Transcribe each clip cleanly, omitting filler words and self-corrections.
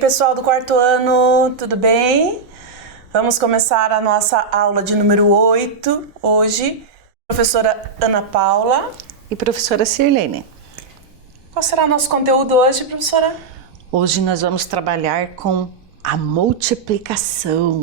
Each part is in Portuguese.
pessoal do quarto ano, tudo bem? Vamos começar a nossa aula de número 8 hoje. Professora Ana Paula e professora Sirlene. Qual será o nosso conteúdo hoje, professora? Hoje nós vamos trabalhar com a multiplicação.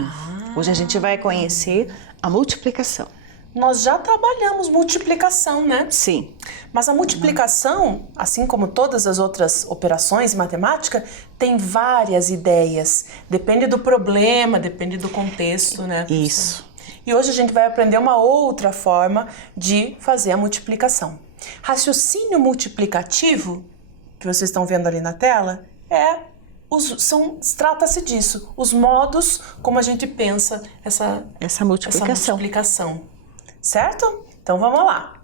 Hoje a gente vai conhecer a multiplicação. Nós já trabalhamos multiplicação, né? Sim. Mas a multiplicação, assim como todas as outras operações em matemática, tem várias ideias. Depende do problema, depende do contexto, né? Isso. E hoje a gente vai aprender uma outra forma de fazer a multiplicação. Raciocínio multiplicativo, que vocês estão vendo ali na tela, trata-se disso, os modos como a gente pensa essa multiplicação. Certo? Então vamos lá.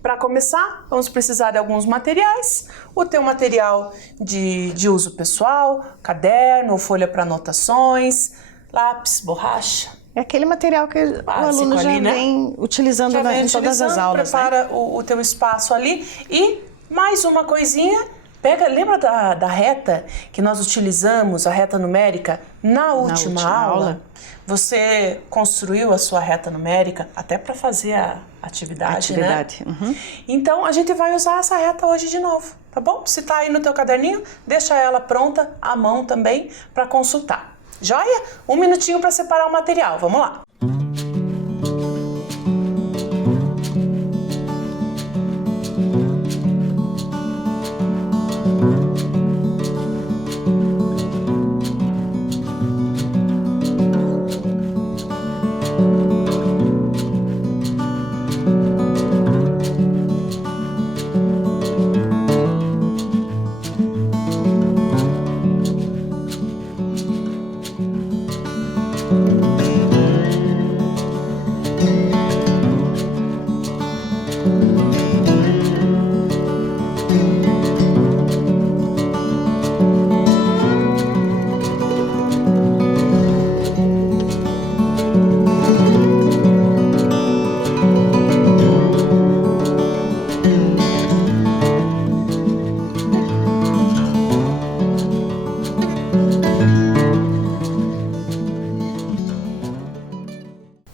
Para começar, vamos precisar de alguns materiais. O teu material de uso pessoal, caderno, folha para anotações, lápis, borracha. É aquele material que o aluno já vem utilizando em todas as aulas. Prepara o teu espaço ali. E mais uma coisinha, lembra da reta que nós utilizamos, a reta numérica, na última aula? Você construiu a sua reta numérica até para fazer a atividade, né? Uhum. Então, a gente vai usar essa reta hoje de novo, tá bom? Se tá aí no teu caderninho, deixa ela pronta, à mão também, para consultar. Joia? Um minutinho para separar o material, vamos lá.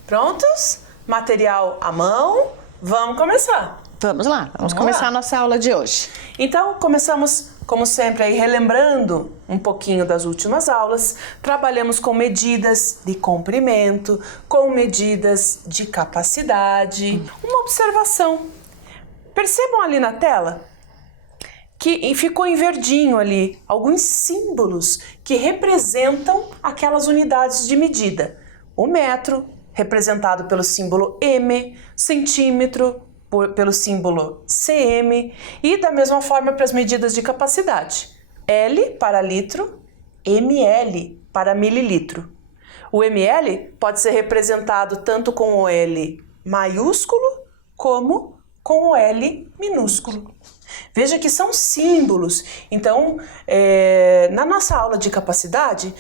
Prontos? Material à mão? Vamos começar. Vamos lá, vamos começar a nossa aula de hoje. Então, começamos, como sempre, aí relembrando um pouquinho das últimas aulas. Trabalhamos com medidas de comprimento, com medidas de capacidade. Uma observação. Percebam ali na tela que ficou em verdinho ali alguns símbolos que representam aquelas unidades de medida. O metro, representado pelo símbolo M, centímetro pelo símbolo cm e da mesma forma para as medidas de capacidade. L para litro, ml para mililitro. O ml pode ser representado tanto com o L maiúsculo como com o L minúsculo. Veja que são símbolos. Então, na nossa aula de capacidade,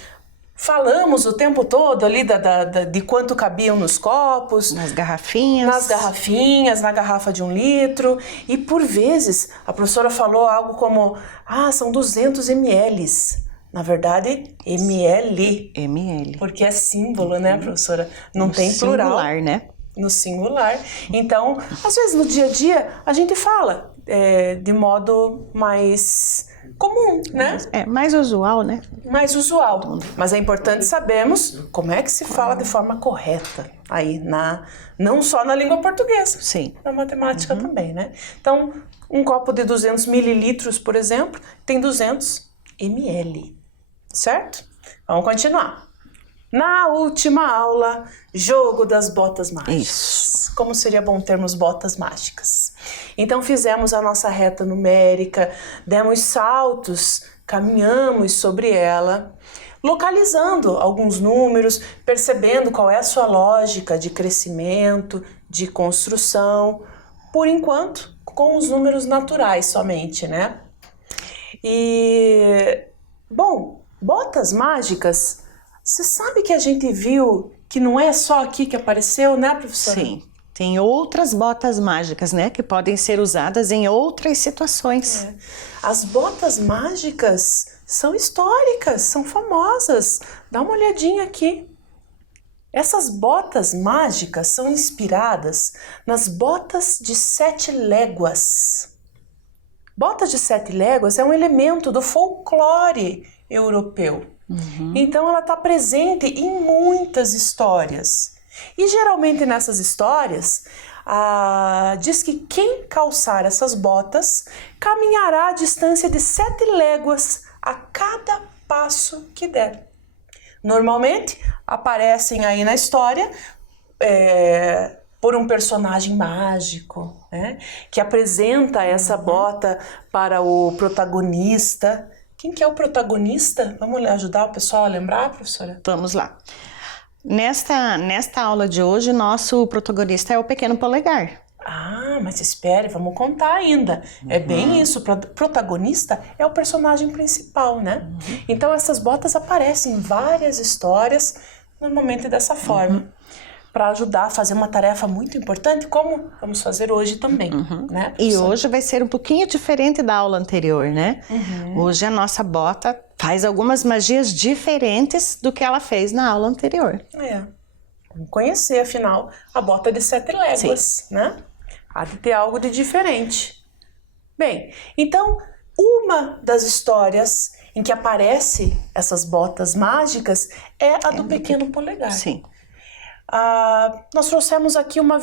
falamos o tempo todo ali de quanto cabiam nos copos. Nas garrafinhas. Na garrafa de 1 litro. E por vezes a professora falou algo como, são 200 ml. Na verdade, ml. ml. Porque é símbolo, né, professora? Não tem plural. No singular, né? No singular. Então, às vezes no dia a dia, a gente fala de modo mais comum, né? Mais usual, né? Mais usual. Mas é importante sabermos como é que se fala de forma correta aí, não só na língua portuguesa, sim, na matemática também, né? Então, um copo de 200 mililitros, por exemplo, tem 200 ml, certo? Vamos continuar. Na última aula, jogo das botas mágicas. Isso. Como seria bom termos botas mágicas? Então fizemos a nossa reta numérica, demos saltos, caminhamos sobre ela, localizando alguns números, percebendo qual é a sua lógica de crescimento, de construção, por enquanto com os números naturais somente, né? E, bom, botas mágicas, você sabe que a gente viu que não é só aqui que apareceu, né, professora? Sim, Tem outras botas mágicas, né? Que podem ser usadas em outras situações. As botas mágicas são históricas, são famosas. Dá uma olhadinha aqui. Essas botas mágicas são inspiradas nas botas de 7 léguas. Botas de 7 léguas é um elemento do folclore europeu. Então ela está presente em muitas histórias. E geralmente nessas histórias, diz que quem calçar essas botas caminhará a distância de 7 léguas a cada passo que der. Normalmente aparecem aí na história por um personagem mágico, né, que apresenta essa bota para o protagonista. Quem que é o protagonista? Vamos ajudar o pessoal a lembrar, professora? Vamos lá. Nesta aula de hoje, nosso protagonista é o Pequeno Polegar. Mas espere, vamos contar ainda. É bem isso, o protagonista é o personagem principal, né? Então essas botas aparecem em várias histórias, normalmente dessa forma, para ajudar a fazer uma tarefa muito importante, como vamos fazer hoje também, né? E hoje vai ser um pouquinho diferente da aula anterior, né? Hoje a nossa bota faz algumas magias diferentes do que ela fez na aula anterior. Vamos conhecer, afinal, a bota de 7 léguas, né? Há de ter algo de diferente. Bem, então, uma das histórias em que aparece essas botas mágicas é a do Pequeno Polegar. Sim. Nós trouxemos aqui uma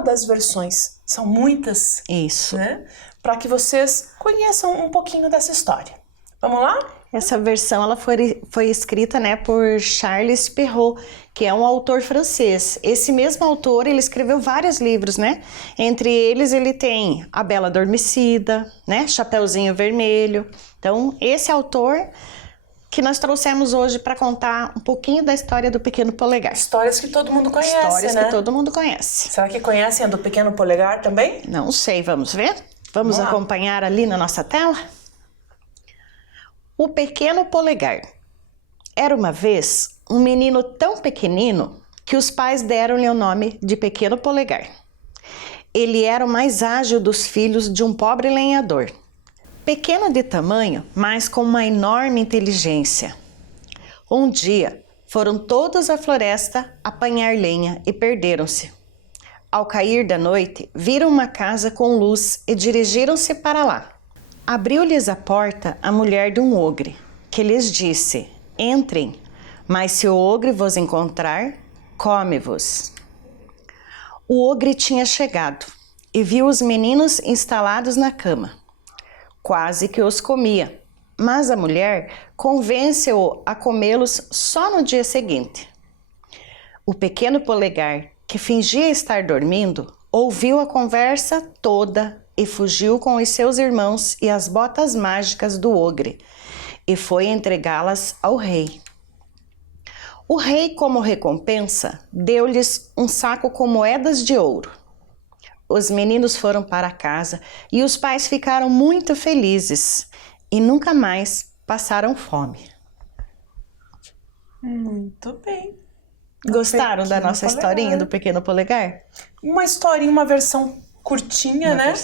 das versões, são muitas. Isso. Né? Para que vocês conheçam um pouquinho dessa história. Vamos lá? Essa versão ela foi escrita, né, por Charles Perrault, que é um autor francês. Esse mesmo autor, ele escreveu vários livros, né? Entre eles, ele tem A Bela Adormecida, né, Chapeuzinho Vermelho. Então, esse autor que nós trouxemos hoje para contar um pouquinho da história do Pequeno Polegar. Histórias que todo mundo conhece, Histórias né? que todo mundo conhece. Será que conhecem a do Pequeno Polegar também? Não sei, vamos ver? Vamos acompanhar ali na nossa tela? O Pequeno Polegar. Era uma vez um menino tão pequenino que os pais deram-lhe o nome de Pequeno Polegar. Ele era o mais ágil dos filhos de um pobre lenhador. Pequeno de tamanho, mas com uma enorme inteligência. Um dia, foram todos à floresta apanhar lenha e perderam-se. Ao cair da noite, viram uma casa com luz e dirigiram-se para lá. Abriu-lhes a porta a mulher de um ogre, que lhes disse: entrem, mas se o ogre vos encontrar, come-vos. O ogre tinha chegado e viu os meninos instalados na cama. Quase que os comia, mas a mulher convence-o a comê-los só no dia seguinte. O Pequeno Polegar, que fingia estar dormindo, ouviu a conversa toda e fugiu com os seus irmãos e as botas mágicas do ogre, e foi entregá-las ao rei. O rei, como recompensa, deu-lhes um saco com moedas de ouro. Os meninos foram para casa e os pais ficaram muito felizes e nunca mais passaram fome. Muito bem. Gostaram da nossa historinha do Pequeno Polegar? Uma historinha, uma versão curtinha, né?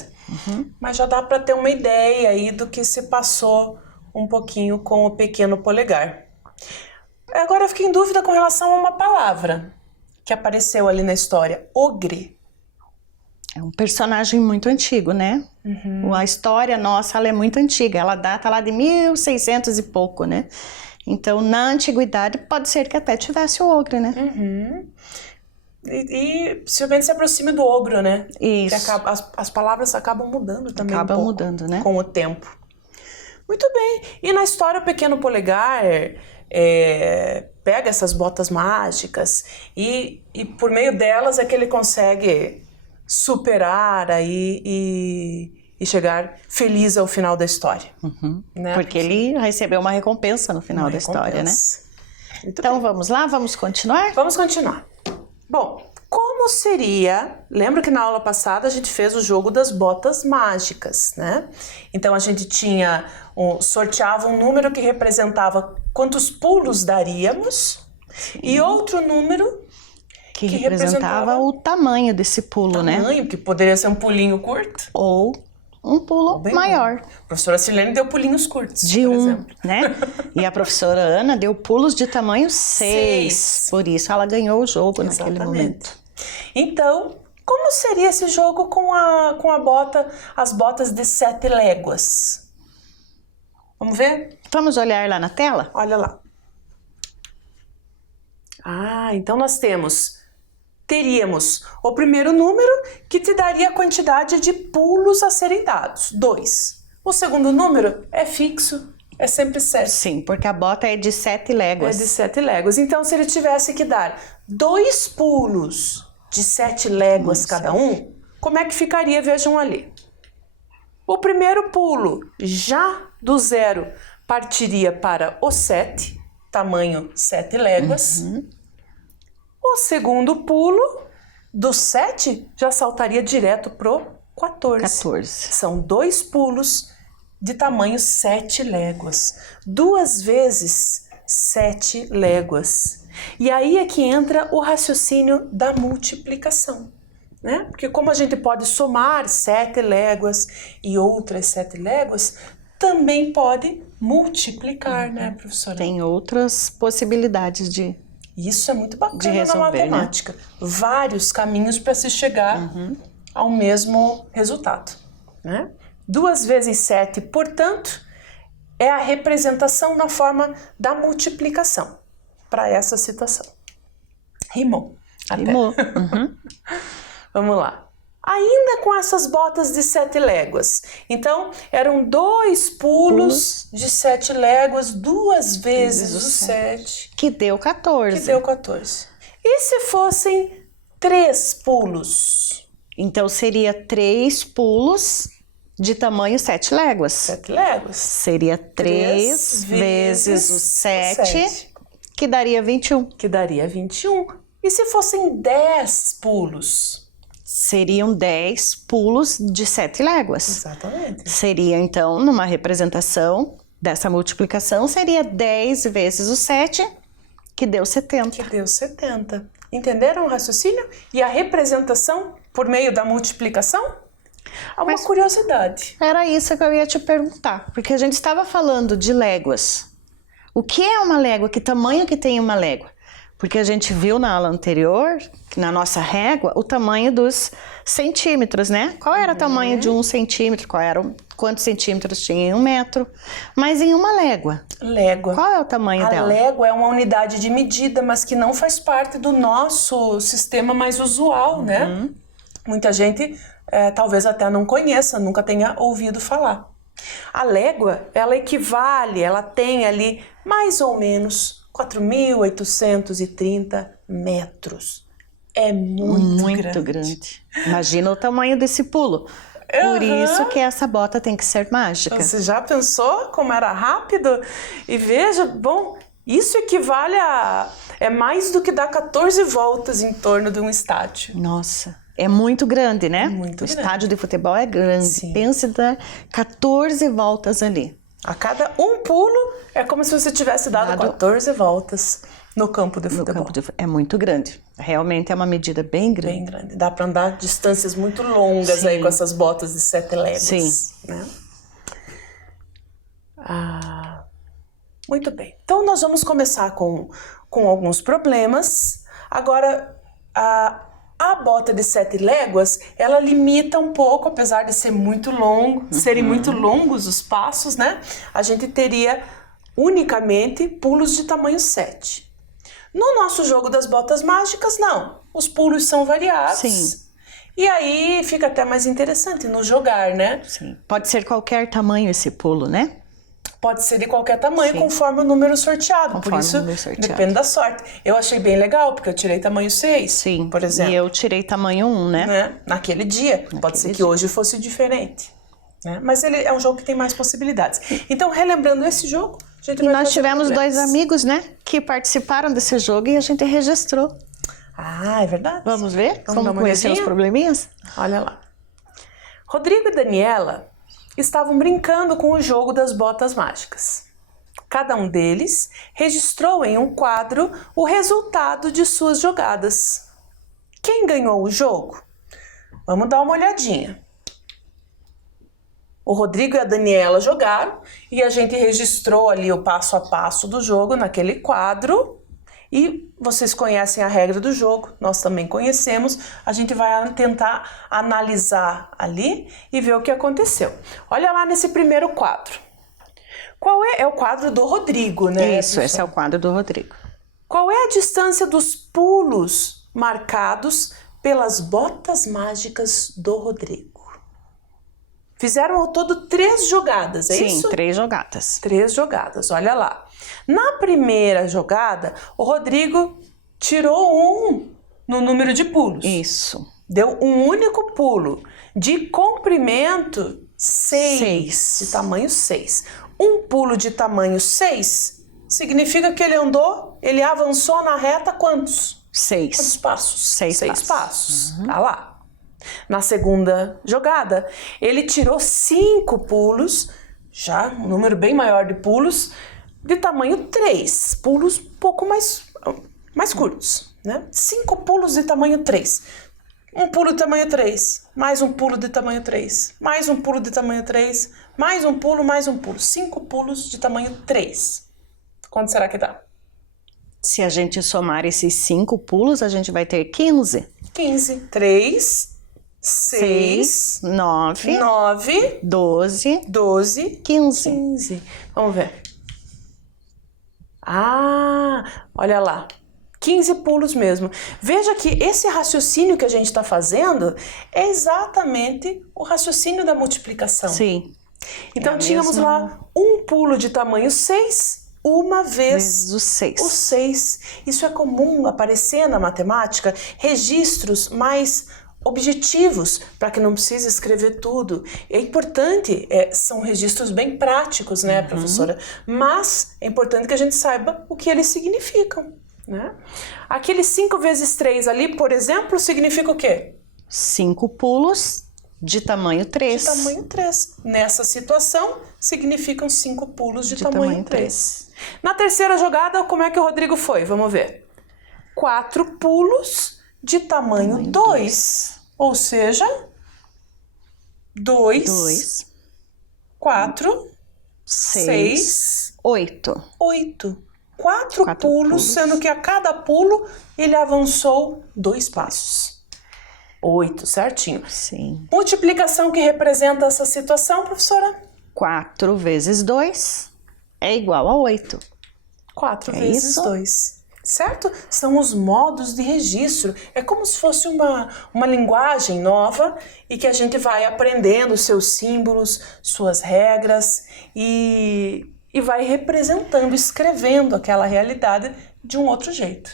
Mas já dá para ter uma ideia aí do que se passou um pouquinho com o Pequeno Polegar. Agora eu fiquei em dúvida com relação a uma palavra que apareceu ali na história, ogre. É um personagem muito antigo, né? A história nossa, ela é muito antiga, ela data lá de 1600 e pouco, né? Então, na antiguidade, pode ser que até tivesse o ogre, né? E possivelmente se aproxime do ogro, né? Isso. As palavras acabam mudando também Acaba um pouco mudando, né? com o tempo. Muito bem. E na história, o Pequeno Polegar pega essas botas mágicas e por meio delas é que ele consegue superar aí e chegar feliz ao final da história. Né? Porque ele recebeu uma recompensa no final da história, né? Muito então bem. vamos lá, vamos continuar? Vamos continuar. Bom, como seria... Lembra que na aula passada a gente fez o jogo das botas mágicas, né? Então a gente sorteava um número que representava quantos pulos daríamos e outro número Que representava o tamanho desse pulo, né? Tamanho, que poderia ser um pulinho curto. Ou um pulo Bem maior. bom. A professora Silene deu pulinhos curtos, De por 1, exemplo. né? E a professora Ana deu pulos de tamanho 6. Por isso ela ganhou o jogo naquele momento. Então, como seria esse jogo com as botas de 7 léguas? Vamos ver? Vamos olhar lá na tela? Olha lá. Então nós teríamos o primeiro número, que te daria a quantidade de pulos a serem dados, 2. O segundo número é fixo, é sempre 7. Sim, porque a bota é de 7 léguas. É de 7 léguas. Então, se ele tivesse que dar 2 pulos de 7 léguas cada um, como é que ficaria? Vejam ali. O primeiro pulo, já do 0, partiria para o 7, tamanho 7 léguas. O segundo pulo, do 7, já saltaria direto pro 14. São 2 pulos de tamanho 7 léguas. 2 vezes 7 léguas. E aí é que entra o raciocínio da multiplicação, né? Porque como a gente pode somar 7 léguas e outras 7 léguas, também pode multiplicar, né, professora? Tem outras possibilidades de Isso é muito bacana resolver, na matemática. Né? Vários caminhos para se chegar ao mesmo resultado, né? 2 vezes 7, portanto, é a representação na forma da multiplicação para essa situação. Rimou. Rimou. Vamos lá. Ainda com essas botas de 7 léguas. Então, eram 2 pulos de 7 léguas, 2 vezes o 7. Que deu 14. Que deu 14. E se fossem 3 pulos? Então, seria 3 pulos de tamanho 7 léguas. 7 léguas. Seria 3 vezes o 7, que daria 21. Que daria 21. E se fossem 10 pulos? Seriam 10 pulos de 7 léguas. Exatamente. Seria, então, numa representação dessa multiplicação, seria 10 vezes o 7, que deu 70. Que deu 70. Entenderam o raciocínio? E a representação por meio da multiplicação? Há uma curiosidade. Era isso que eu ia te perguntar, porque a gente estava falando de léguas. O que é uma légua? Que tamanho que tem uma légua? Porque a gente viu na aula anterior, na nossa régua, o tamanho dos centímetros, né? Qual era o tamanho de 1 centímetro? Quantos centímetros tinha em 1 metro? Mas em uma légua. Légua. Qual é o tamanho dela? A légua é uma unidade de medida, mas que não faz parte do nosso sistema mais usual, né? Muita gente talvez até não conheça, nunca tenha ouvido falar. A légua, ela equivale, ela tem ali mais ou menos 4.830 metros. É muito grande. Imagina o tamanho desse pulo. Por isso que essa bota tem que ser mágica. Você já pensou como era rápido? E veja, bom, isso equivale a... é mais do que dar 14 voltas em torno de um estádio. Nossa, é muito grande, né? Muito grande. O estádio de futebol é grande. Sim. Pensa em dar 14 voltas ali. A cada um pulo é como se você tivesse dado 14 voltas no campo de futebol. É muito grande. Realmente é uma medida bem grande. Bem grande. Dá para andar distâncias muito longas aí com essas botas de 7 léguas. Sim. Né? Muito bem. Então nós vamos começar com alguns problemas. Agora, a bota de 7 léguas, ela limita um pouco, apesar de ser muito longo, serem muito longos os passos, né? A gente teria unicamente pulos de tamanho 7. No nosso jogo das botas mágicas, não. Os pulos são variados. Sim. E aí fica até mais interessante no jogar, né? Sim. Pode ser qualquer tamanho esse pulo, né? Pode ser de qualquer tamanho, conforme o número sorteado. Por isso, depende da sorte. Eu achei bem legal, porque eu tirei tamanho 6, sim, por exemplo. E eu tirei tamanho 1, né? Naquele dia. Pode ser que hoje fosse diferente. Né? Mas ele é um jogo que tem mais possibilidades. Então, relembrando esse jogo, a gente vai nós tivemos 2 amigos, né? Que participaram desse jogo e a gente registrou. É verdade. Vamos ver? Vamos conhecer os probleminhas? Olha lá. Rodrigo e Daniela estavam brincando com o jogo das botas mágicas. Cada um deles registrou em um quadro o resultado de suas jogadas. Quem ganhou o jogo? Vamos dar uma olhadinha. O Rodrigo e a Daniela jogaram e a gente registrou ali o passo a passo do jogo naquele quadro. E vocês conhecem a regra do jogo, nós também conhecemos. A gente vai tentar analisar ali e ver o que aconteceu. Olha lá nesse primeiro quadro. Qual é? É o quadro do Rodrigo, né? Isso, esse é o quadro do Rodrigo. Qual é a distância dos pulos marcados pelas botas mágicas do Rodrigo? Fizeram ao todo 3 jogadas, é isso? Sim, 3 jogadas. 3 jogadas, olha lá. Na primeira jogada, o Rodrigo tirou 1 no número de pulos. Isso. Deu um único pulo. De comprimento, 6. De tamanho 6. Um pulo de tamanho 6 significa que ele avançou na reta quantos? 6. Quantos passos? 6 passos. Tá lá. Na segunda jogada, ele tirou 5 pulos, já um número bem maior de pulos, de tamanho 3. Pulos um pouco mais curtos, né? 5 pulos de tamanho 3. Um pulo de tamanho 3, mais um pulo de tamanho 3, mais um pulo de tamanho 3, mais um pulo, mais um pulo. 5 pulos de tamanho 3. Quanto será que dá? Se a gente somar esses 5 pulos, a gente vai ter 15. 15. 3, 6, 9, 9, 12, 12, 15. 15. Vamos ver. Ah, olha lá. 15 pulos mesmo. Veja que esse raciocínio que a gente está fazendo é exatamente o raciocínio da multiplicação. Sim. Então tínhamos lá um pulo de tamanho 6, uma vez o 6. O 6. Isso é comum aparecer na matemática, registros mais objetivos, para que não precise escrever tudo. É importante, são registros bem práticos, né, professora? Mas é importante que a gente saiba o que eles significam, né? Aquele 5 vezes 3 ali, por exemplo, significa o quê? 5 pulos de tamanho 3. De tamanho 3. Nessa situação, significam 5 pulos de tamanho 3. Na terceira jogada, como é que o Rodrigo foi? Vamos ver. 4 pulos de tamanho 2, ou seja, 2, 4, 6, 8. 8. 4 pulos, sendo que a cada pulo ele avançou 2 passos. 8, certinho. Sim. Multiplicação que representa essa situação, professora? 4 vezes 2 é igual a 8. 4 vezes 2. Certo? São os modos de registro. É como se fosse uma linguagem nova e que a gente vai aprendendo seus símbolos, suas regras e vai representando, escrevendo aquela realidade de um outro jeito.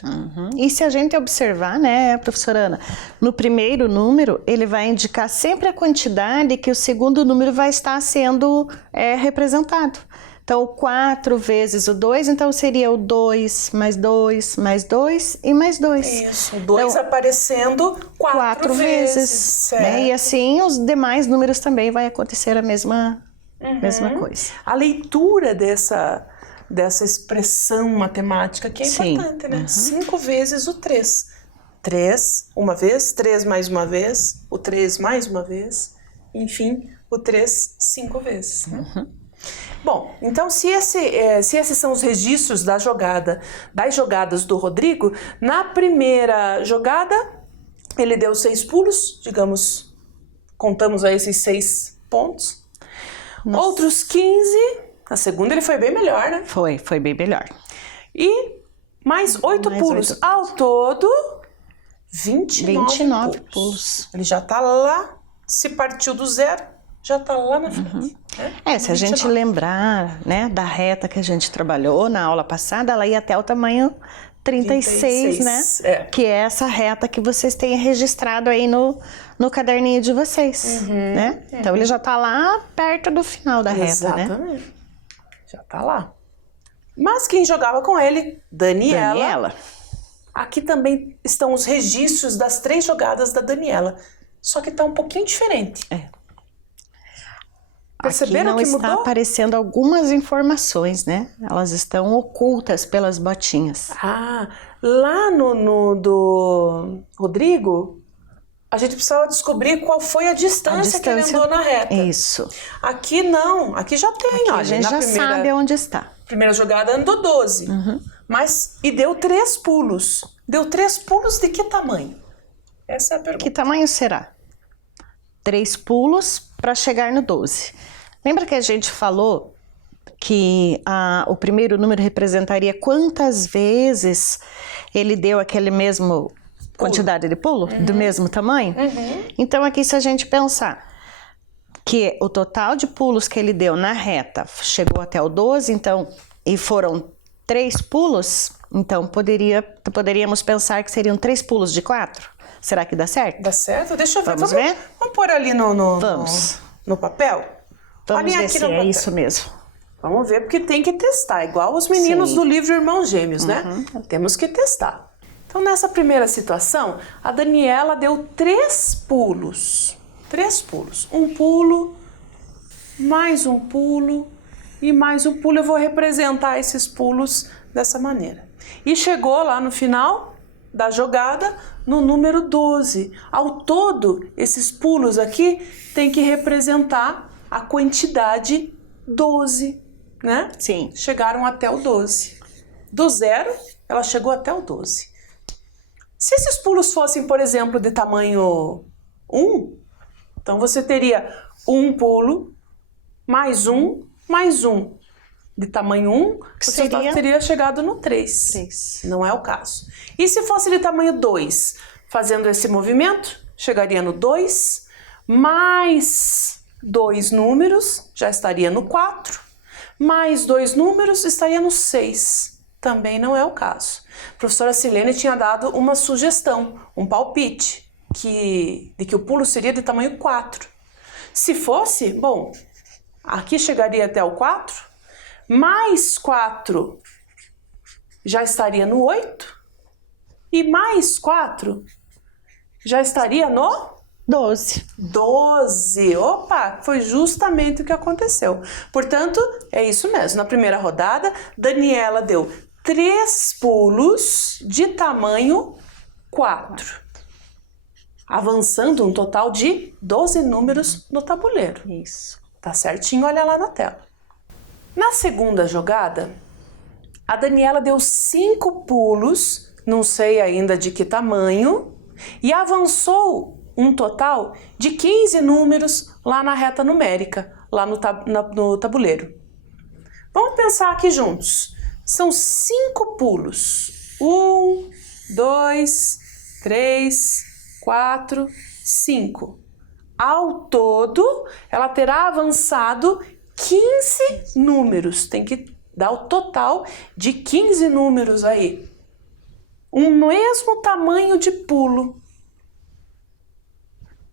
E se a gente observar, né, professora Ana, no primeiro número, ele vai indicar sempre a quantidade que o segundo número vai estar sendo representado. Então, 4 vezes o 2, então seria o 2, mais 2, mais 2 e mais 2. Isso, 2 então, aparecendo 4 vezes. Né? E assim, os demais números também vai acontecer a mesma coisa. A leitura dessa expressão matemática que é importante, né? 5 vezes o 3. 3 uma vez, 3 mais uma vez, o 3 mais uma vez, enfim, o 3 5 vezes. Né? Bom, então se esses são os registros das jogadas do Rodrigo, na primeira jogada ele deu 6 pulos, digamos, contamos aí esses 6 pontos. Nossa. Outros 15, na segunda ele foi bem melhor, né? Foi bem melhor. E mais 8 pulos. 8 ao todo, 29 pulos. Ele já tá lá, se partiu do zero, já tá lá na frente. Né? Se a gente lembrar, né, da reta que a gente trabalhou na aula passada, ela ia até o tamanho 36, né? Que é essa reta que vocês têm registrado aí no caderninho de vocês, né? Então ele já tá lá perto do final da reta, né? Exatamente. Já tá lá. Mas quem jogava com ele? Daniela. Aqui também estão os registros das 3 jogadas da Daniela. Só que tá um pouquinho diferente. Perceberam aqui que não está mudou? aparecendo algumas informações, né? Elas estão ocultas pelas botinhas. Ah, lá no do Rodrigo, a gente precisava descobrir qual foi a distância que ele andou na reta. Isso. Aqui não, aqui já tem, Aqui olha. a gente na já sabe onde está. primeira jogada andou 12, mas e deu 3 pulos. Deu 3 pulos de que tamanho? Essa é a pergunta. Que tamanho será? 3 pulos para chegar no 12. Lembra que a gente falou que o primeiro número representaria quantas vezes ele deu aquele mesmo quantidade de pulo, do mesmo tamanho? Então aqui, se a gente pensar que o total de pulos que ele deu na reta chegou até o 12, então, e foram 3 pulos, então poderíamos pensar que seriam 3 pulos de 4. Será que dá certo? Dá certo? Deixa eu ver. Vamos ver? Vamos pôr ali Vamos. no papel? Vamos Olhem ver aqui se no é papel. isso mesmo. Vamos ver, porque tem que testar, igual os meninos Sim. do livro Irmãos Gêmeos, né? Temos que testar. Então, nessa primeira situação, a Daniela deu 3 pulos. 3 pulos. Um pulo, mais um pulo e mais um pulo. Eu vou representar esses pulos dessa maneira. E chegou lá no final da jogada no número 12. Ao todo, esses pulos aqui tem que representar a quantidade 12, né? Sim. Chegaram até o 12. Do 0, ela chegou até o 12. Se esses pulos fossem, por exemplo, de tamanho 1, então você teria um pulo, mais um, de tamanho 1, você teria chegado no 3. 3. Não é o caso. E se fosse de tamanho 2, fazendo esse movimento, chegaria no 2, mais 2 números, já estaria no 4, mais 2 números, estaria no 6. Também não é o caso. A professora Silene tinha dado uma sugestão, um palpite, de que o pulo seria de tamanho 4. Se fosse, bom, aqui chegaria até o 4, mais 4 já estaria no 8, e mais 4 já estaria no 12. 12. Opa, foi justamente o que aconteceu. Portanto, é isso mesmo. Na primeira rodada, Daniela deu 3 pulos de tamanho 4, avançando um total de 12 números no tabuleiro. Isso. Tá certinho, olha lá na tela. Na segunda jogada, a Daniela deu 5 pulos, não sei ainda de que tamanho, e avançou um total de 15 números lá na reta numérica, lá no tabuleiro. Vamos pensar aqui juntos. São 5 pulos. 1, 2, 3, 4, 5. Ao todo, ela terá avançado 15 números. Tem que dar o total de 15 números aí. O mesmo tamanho de pulo.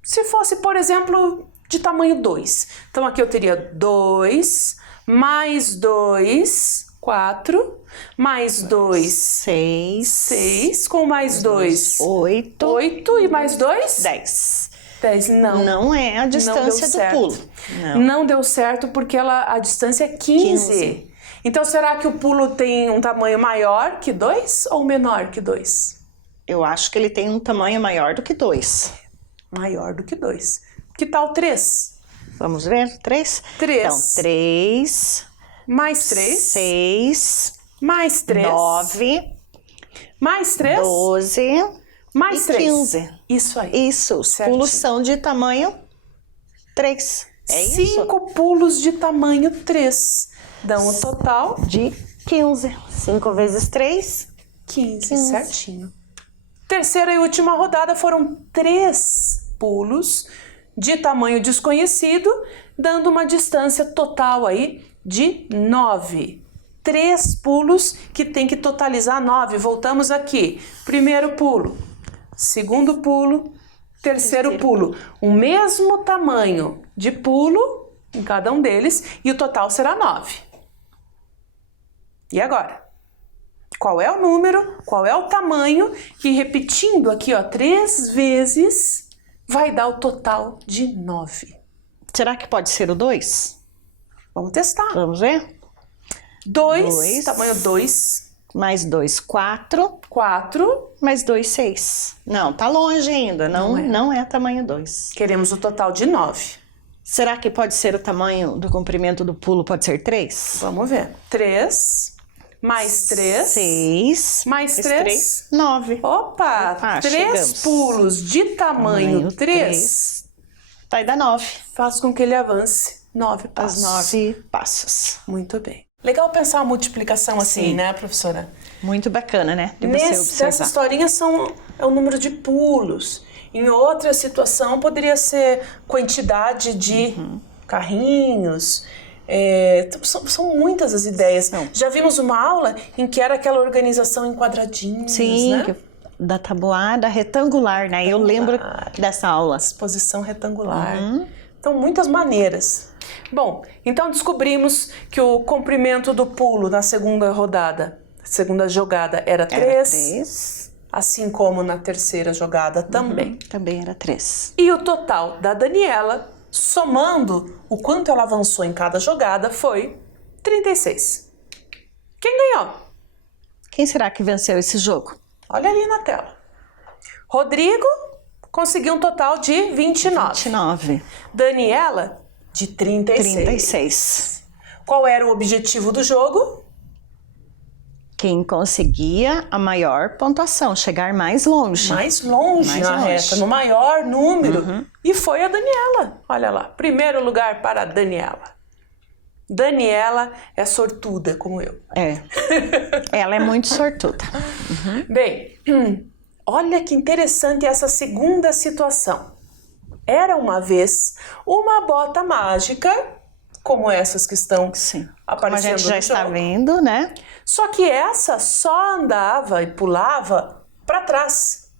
Se fosse, por exemplo, de tamanho 2. Então, aqui eu teria 2, mais 2, 4, mais 2, 6, com mais 2, 8 e mais 2, 10. 10. Não é a distância do pulo. Não deu certo porque a distância é 15. Então, será que o pulo tem um tamanho maior que 2 ou menor que 2? Eu acho que ele tem um tamanho maior do que 2. Maior do que 2. Que tal 3? Vamos ver? 3? 3. Então, 3. Mais 3. 6. Mais 3. 9. Mais 3. 12. Mais e 3. 15. Isso aí. Isso. Os Certinho. pulos são de tamanho 3. É isso? 5 pulos de tamanho 3. Dão o total de 15. 5 vezes 3. 15. Certinho. Terceira e última rodada foram 3 pulos de tamanho desconhecido, dando uma distância total aí de 9. 3 pulos que tem que totalizar 9. Voltamos aqui. Primeiro pulo, segundo pulo, terceiro pulo. O mesmo tamanho de pulo em cada um deles e o total será 9. E agora? Qual é o número, qual é o tamanho que, repetindo aqui, ó, 3 vezes, vai dar o total de 9? Será que pode ser o 2? Vamos testar. Vamos ver? 2, tamanho 2. Mais 2, 4. 4. Mais 2, 6. Não, tá longe ainda. Não é tamanho 2. Queremos o total de 9. Será que pode ser o tamanho do comprimento do pulo? Pode ser 3? Vamos ver. 3. Mais 3. 6. Mais 3. 9. Opa! 3 chegamos. pulos de tamanho 3. Vai dar 9. Faz com que ele avance 9 passos. As 9 passos. Muito bem. Legal pensar a multiplicação assim, Sim. né, professora? Muito bacana, né? De você observar. Nessa historinha é o número de pulos. Em outra situação poderia ser quantidade de carrinhos. Então, são muitas as ideias. Já vimos uma aula em que era aquela organização em quadradinhos, Sim, né? Da tabuada retangular, né? Eu lembro dessa aula. Exposição retangular. Então, muitas maneiras. Bom, então descobrimos que o comprimento do pulo na segunda jogada era 3. Assim como na terceira jogada também. Também era 3. E o total da Daniela, somando o quanto ela avançou em cada jogada, foi 36. Quem ganhou? Quem será que venceu esse jogo? Olha ali na tela. Rodrigo conseguiu um total de 29. 29. Daniela, de 36. Qual era o objetivo do jogo? Quem conseguia a maior pontuação, chegar mais longe. Mais longe na reta, no maior número. E foi a Daniela. Olha lá, primeiro lugar para a Daniela. Daniela é sortuda, como eu. Ela é muito sortuda. Bem, olha que interessante essa segunda situação. Era uma vez uma bota mágica, como essas que estão aparecendo Como a gente já no está jogo. vendo, né? Só que essa só andava e pulava para trás.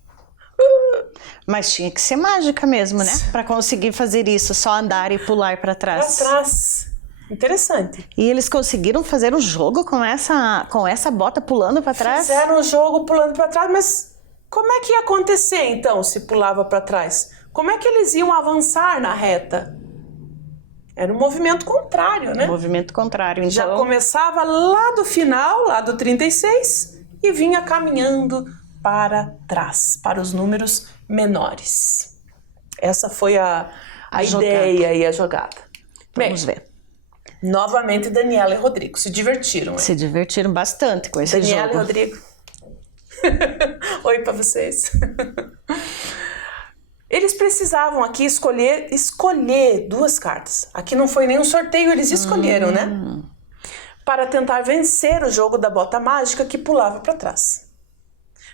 Mas tinha que ser mágica mesmo, né? Para conseguir fazer isso, só andar e pular para trás. Para trás. Interessante. E eles conseguiram fazer o jogo com essa bota pulando para trás? Fizeram o jogo pulando para trás, mas como é que ia acontecer então se pulava para trás? Como é que eles iam avançar na reta? Era um movimento contrário, né? Movimento contrário, então. Já começava lá do final, lá do 36, e vinha caminhando para trás, para os números menores. Essa foi a ideia e a jogada. Vamos ver. Novamente Daniela e Rodrigo se divertiram. Hein? Se divertiram bastante com esse Daniela jogo. e Rodrigo. Oi para vocês. Eles precisavam aqui escolher 2 cartas. Aqui não foi nenhum sorteio, eles escolheram, né? Para tentar vencer o jogo da bota mágica que pulava para trás.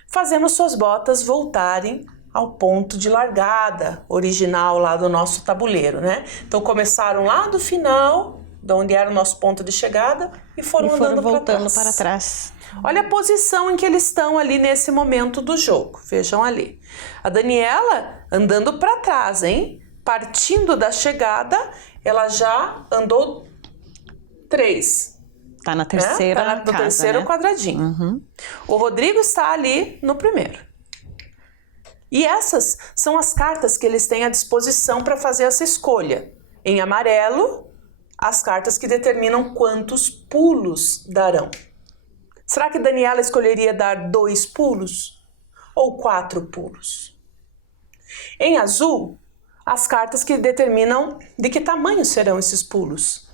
Fazendo suas botas voltarem ao ponto de largada original lá do nosso tabuleiro, né? Então começaram lá do final, de onde era o nosso ponto de chegada, e foram voltando para trás. Olha a posição em que eles estão ali nesse momento do jogo. Vejam ali. A Daniela andando para trás, hein? Partindo da chegada, ela já andou 3. Tá na terceira Tá no casa, terceiro né? quadradinho. O Rodrigo está ali no primeiro. E essas são as cartas que eles têm à disposição para fazer essa escolha. Em amarelo, as cartas que determinam quantos pulos darão. Será que Daniela escolheria dar 2 pulos ou 4 pulos? Em azul, as cartas que determinam de que tamanho serão esses pulos.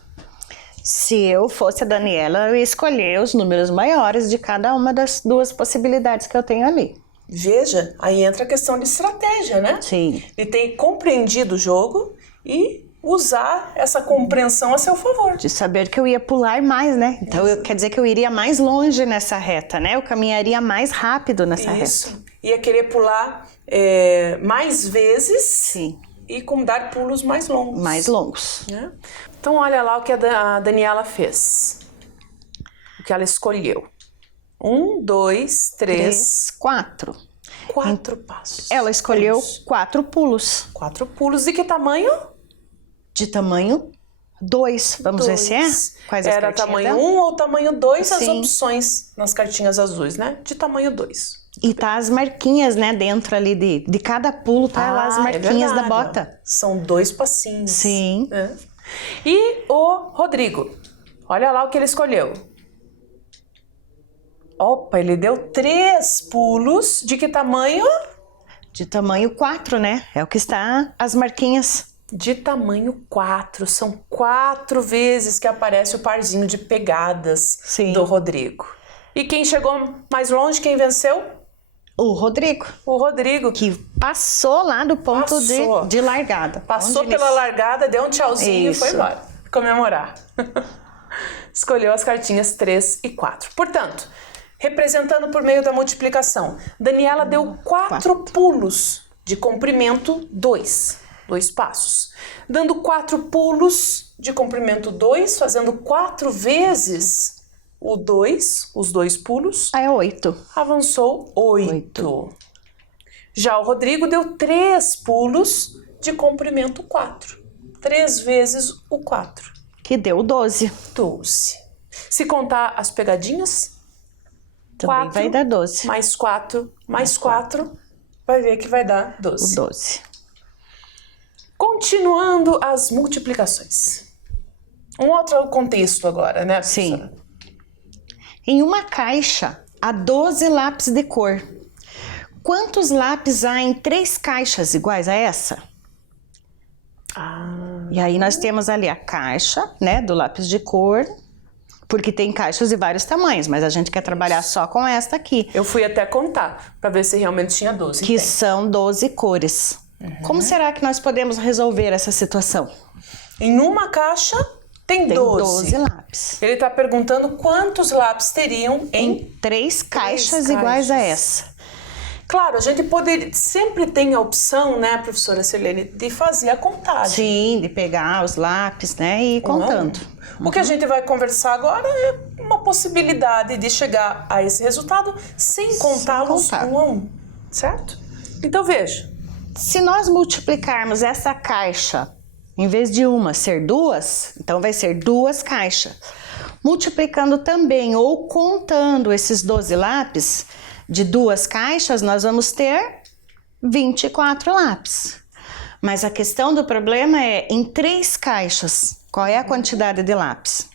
Se eu fosse a Daniela, eu ia escolher os números maiores de cada uma das 2 possibilidades que eu tenho ali. Veja, aí entra a questão de estratégia, né? Sim. Ele tem compreendido o jogo e usar essa compreensão a seu favor. De saber que eu ia pular mais, né? Então, quer dizer que eu iria mais longe nessa reta, né? Eu caminharia mais rápido nessa Isso. Ia querer pular mais vezes. Sim. E com dar pulos mais longos. Mais longos. Né? Então, olha lá o que a Daniela fez. O que ela escolheu. 1, 2, 3, 4. 4 passos. Ela escolheu 4 pulos. 4 pulos. De que tamanho? De tamanho 2. Vamos ver se é? Quais as Era cartinhas tamanho dela? 1 ou tamanho 2 as Sim. opções nas cartinhas azuis, né? De tamanho 2. E tá as marquinhas, né? Dentro ali de cada pulo, tá lá as marquinhas da bota. São 2 passinhos. Sim. Né? E o Rodrigo, olha lá o que ele escolheu. Opa, ele deu 3 pulos. De que tamanho? De tamanho 4, né? É o que está as marquinhas. De tamanho 4. São 4 vezes que aparece o parzinho de pegadas do Rodrigo. E quem chegou mais longe, quem venceu? O Rodrigo. O Rodrigo. Que passou lá do ponto de largada. Passou pela largada, deu um tchauzinho e foi embora comemorar. Escolheu as cartinhas 3 e 4. Portanto, representando por meio da multiplicação, Daniela deu 4 pulos de comprimento 2 passos. Dando 4 pulos de comprimento 2, fazendo 4 vezes o 2, os 2 pulos. É 8. Avançou 8. Já o Rodrigo deu 3 pulos de comprimento 4. 3 vezes o 4. Que deu 12. 12. Se contar as pegadinhas, também 4 vai dar 12. Mais 4, mais 4, vai ver que vai dar 12. O 12. Continuando as multiplicações. Um outro contexto agora, né, professora? Sim. Em uma caixa há 12 lápis de cor. Quantos lápis há em 3 caixas iguais a essa? E aí nós temos ali a caixa, né, do lápis de cor, porque tem caixas de vários tamanhos, mas a gente quer trabalhar só com esta aqui. Eu fui até contar, para ver se realmente tinha 12. Que são 12 cores. Como será que nós podemos resolver essa situação? Em uma caixa tem 12 lápis. Ele está perguntando quantos lápis teriam em 3 caixas iguais a essa. Claro, a gente sempre tem a opção, né, professora Sirlene, de fazer a contagem. Sim, de pegar os lápis, né, e ir contando. O que a gente vai conversar agora é uma possibilidade de chegar a esse resultado sem contá-los um a um, certo? Então veja. Se nós multiplicarmos essa caixa, em vez de uma ser 2, então vai ser 2 caixas. Multiplicando também ou contando esses 12 lápis de 2 caixas, nós vamos ter 24 lápis. Mas a questão do problema é em 3 caixas, qual é a quantidade de lápis?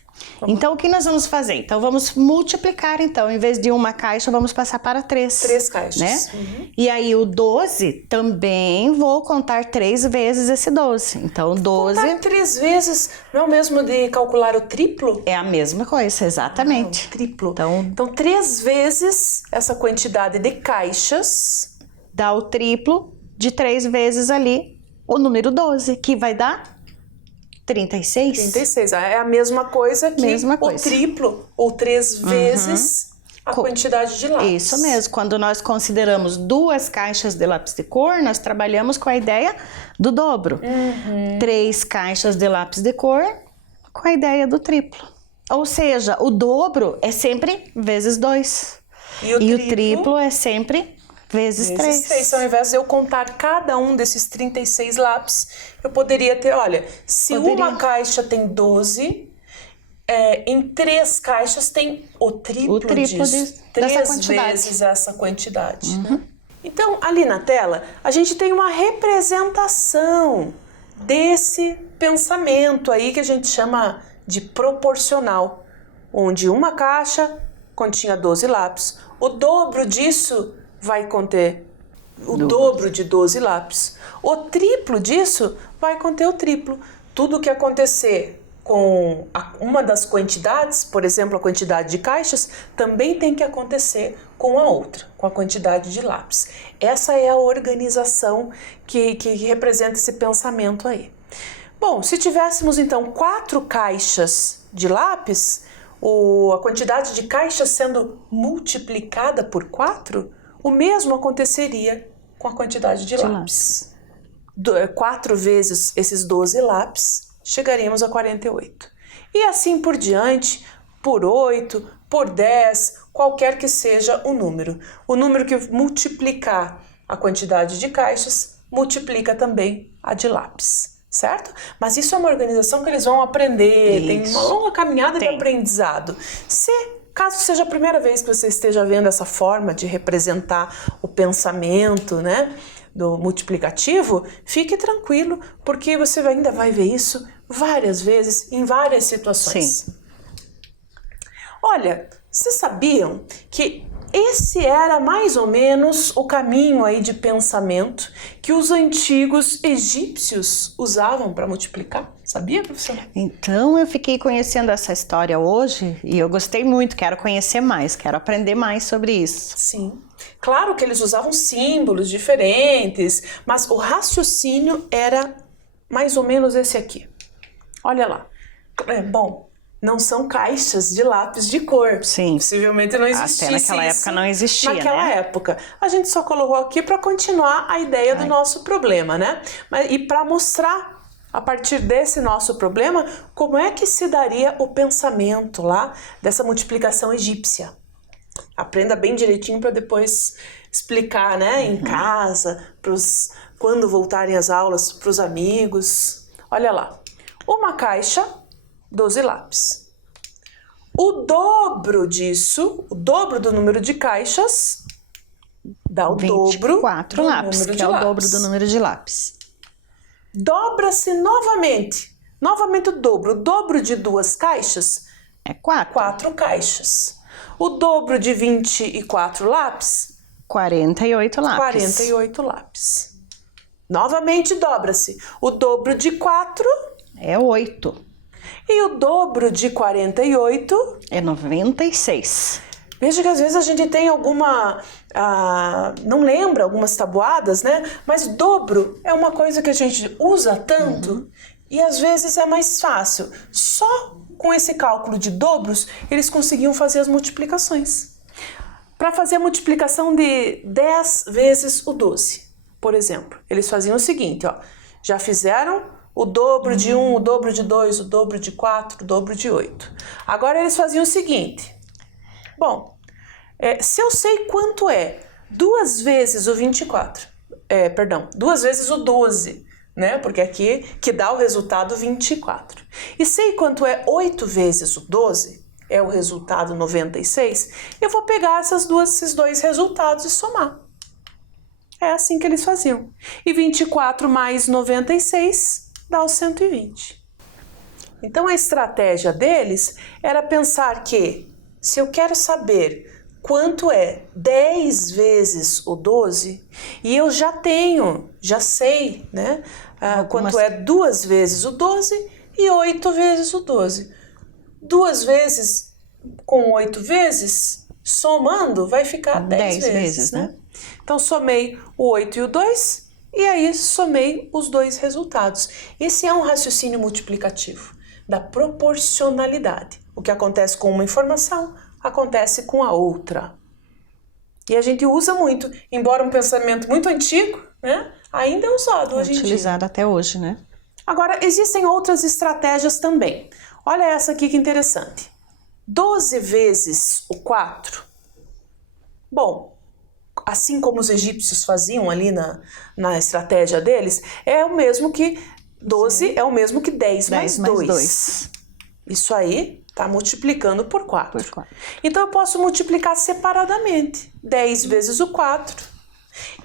Então, o que nós vamos fazer? Então, vamos multiplicar, então, em vez de uma caixa, vamos passar para 3. 3 caixas. Né? E aí, o 12, também vou contar 3 vezes esse 12. Então, 12... Contar 3 vezes não é o mesmo de calcular o triplo? É a mesma coisa, exatamente. O triplo. Então, 3 vezes essa quantidade de caixas... Dá o triplo de 3 vezes ali o número 12, que vai dar... 36? 36. É a mesma coisa que o triplo, ou 3 vezes a quantidade de lápis. Isso mesmo. Quando nós consideramos 2 caixas de lápis de cor, nós trabalhamos com a ideia do dobro. 3 caixas de lápis de cor com a ideia do triplo. Ou seja, o dobro é sempre vezes 2. E o triplo é sempre... vezes 3. Então, ao invés de eu contar cada um desses 36 lápis, eu poderia ter, olha, se uma caixa tem 12, em 3 caixas tem o triplo disso. 3 vezes essa quantidade. Né? Então, ali na tela, a gente tem uma representação desse pensamento aí que a gente chama de proporcional, onde uma caixa continha 12 lápis. O dobro disso vai conter o dobro de 12 lápis. O triplo disso vai conter o triplo. Tudo que acontecer com uma das quantidades, por exemplo, a quantidade de caixas, também tem que acontecer com a outra, com a quantidade de lápis. Essa é a organização que representa esse pensamento aí. Bom, se tivéssemos então 4 caixas de lápis, a quantidade de caixas sendo multiplicada por 4, o mesmo aconteceria com a quantidade de lápis. 4 vezes esses 12 lápis, chegaríamos a 48. E assim por diante, por 8, por 10, qualquer que seja o número. O número que multiplicar a quantidade de caixas, multiplica também a de lápis, certo? Mas isso é uma organização que eles vão aprender, tem uma longa caminhada de aprendizado. Caso seja a primeira vez que você esteja vendo essa forma de representar o pensamento, né, do multiplicativo, fique tranquilo, porque você ainda vai ver isso várias vezes em várias situações. Sim. Olha, vocês sabiam que esse era mais ou menos o caminho aí de pensamento que os antigos egípcios usavam para multiplicar? Sabia, professora? Então eu fiquei conhecendo essa história hoje e eu gostei muito, quero conhecer mais, quero aprender mais sobre isso. Sim. Claro que eles usavam símbolos diferentes, mas o raciocínio era mais ou menos esse aqui. Olha lá. Bom, não são caixas de lápis de cor. Sim. Possivelmente não existia. Até naquela época não existia, naquela né? época. A gente só colocou aqui para continuar a ideia do nosso problema, né? E para mostrar, a partir desse nosso problema, como é que se daria o pensamento lá dessa multiplicação egípcia. Aprenda bem direitinho para depois explicar, né? Em casa, quando voltarem as aulas, para os amigos. Olha lá. Uma caixa, 12 lápis. O dobro disso, o dobro do número de caixas, dá o dobro 24 do lápis, número que de é o lápis. dobro do número de lápis. Dobra-se novamente. Novamente o dobro de 2 caixas, É 4. 4 caixas. O dobro de 24 lápis, 48 lápis. 48 lápis. Novamente dobra-se. O dobro de 4 É 8. e o dobro de 48. É 96. Veja que às vezes a gente tem não lembra algumas tabuadas, né? Mas dobro é uma coisa que a gente usa tanto e às vezes é mais fácil. Só com esse cálculo de dobros, eles conseguiam fazer as multiplicações. Para fazer a multiplicação de 10 vezes o 12, por exemplo, eles faziam o seguinte, ó. Já fizeram o dobro de 1, o dobro de 2, o dobro de 4, o dobro de 8. Agora eles faziam o seguinte. Bom, se eu sei quanto é 2 vezes o 24, 2 vezes o 12, né? Porque aqui que dá o resultado 24. E sei quanto é 8 vezes o 12, é o resultado 96, eu vou pegar esses dois resultados e somar. É assim que eles faziam. E 24 mais 96 dá o 120. Então a estratégia deles era pensar que se eu quero saber quanto é 10 vezes o 12, e eu já sei, né? Quanto é 2 vezes o 12 e 8 vezes o 12. 2 vezes com 8 vezes, somando, vai ficar 10 vezes, né? Então, somei o 8 e o 2, e aí somei os dois resultados. Esse é um raciocínio multiplicativo, da proporcionalidade. O que acontece com uma informação, acontece com a outra. E a gente usa muito, embora um pensamento muito antigo, né? Ainda é usado hoje em dia. Utilizado até hoje, né? Agora, existem outras estratégias também. Olha essa aqui que interessante. 12 vezes o 4. Bom, assim como os egípcios faziam ali na estratégia deles, é o mesmo que 12 é o mesmo que 10 mais 2. Isso aí está multiplicando por 4. Então eu posso multiplicar separadamente. 10 vezes o 4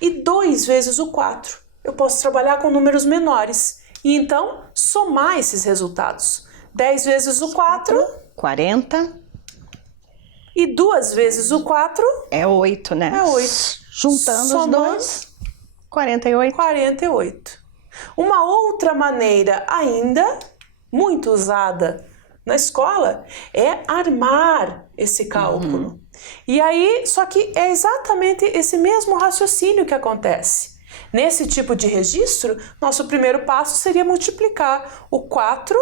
e 2 vezes o 4. Eu posso trabalhar com números menores e então somar esses resultados. 10 vezes o 4... 40. E 2 vezes o 4... É 8, né? É 8. Juntando somando, os dois, 48. 48. Uma outra maneira ainda muito usada na escola é armar esse cálculo. E aí, só que é exatamente esse mesmo raciocínio que acontece. Nesse tipo de registro, nosso primeiro passo seria multiplicar o 4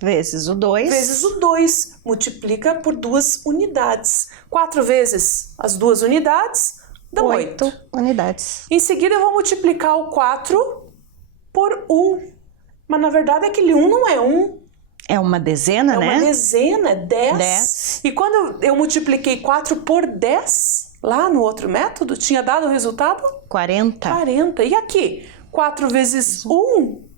vezes o 2. Vezes o 2. Multiplica por 2 unidades. 4 vezes as 2 unidades dão 8 unidades. Em seguida, eu vou multiplicar o 4 por 1. Mas, na verdade, aquele 1 não é 1. É uma dezena, né? É uma dezena, é 10. 10. E quando eu multipliquei 4 por 10, lá no outro método, tinha dado o resultado? 40. 40. E aqui? 4 vezes 1?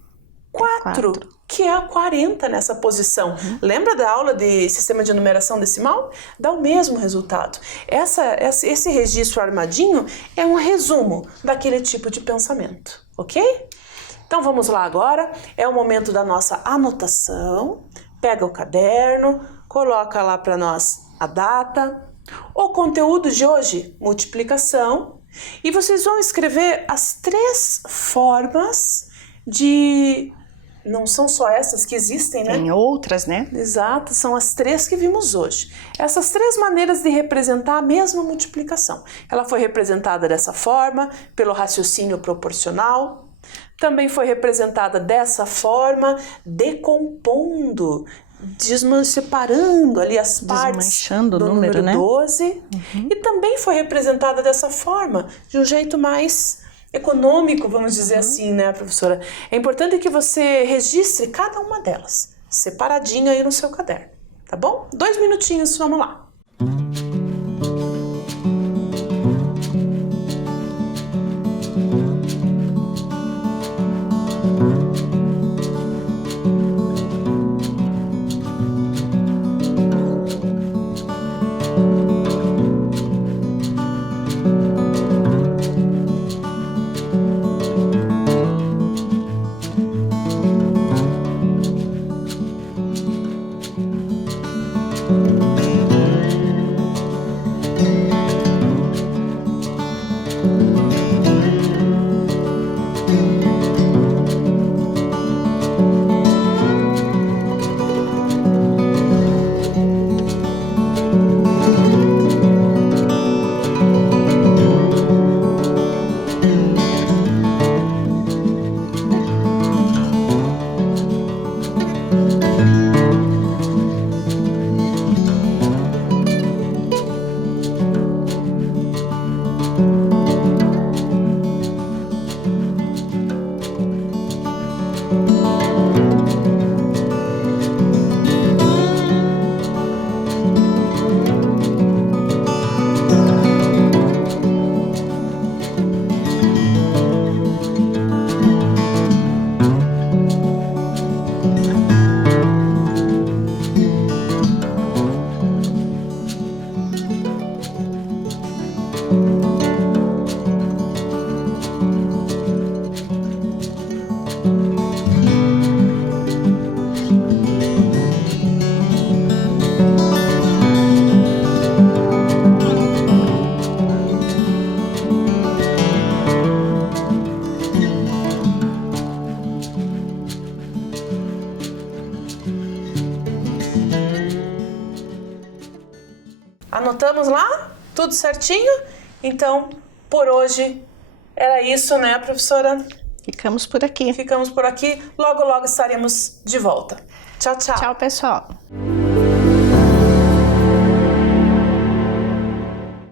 4. Que é a 40 nessa posição. Lembra da aula de sistema de numeração decimal? Dá o mesmo resultado. Esse registro armadinho é um resumo daquele tipo de pensamento, ok? Então vamos lá agora, é o momento da nossa anotação. Pega o caderno, coloca lá para nós a data, o conteúdo de hoje, multiplicação, e vocês vão escrever as 3 formas de... Não são só essas que existem, né? Tem outras, né? Exato, são as 3 que vimos hoje. Essas 3 maneiras de representar a mesma multiplicação. Ela foi representada dessa forma, pelo raciocínio proporcional. Também foi representada dessa forma, decompondo, separando ali as partes do número, né? 12. E também foi representada dessa forma, de um jeito mais econômico, vamos dizer assim, né, professora? É importante que você registre cada uma delas, separadinho aí no seu caderno, tá bom? 2 minutinhos, vamos lá. Anotamos lá? Tudo certinho? Então, por hoje era isso, né, professora? Ficamos por aqui. Ficamos por aqui. Logo, logo estaremos de volta. Tchau, tchau. Tchau, pessoal.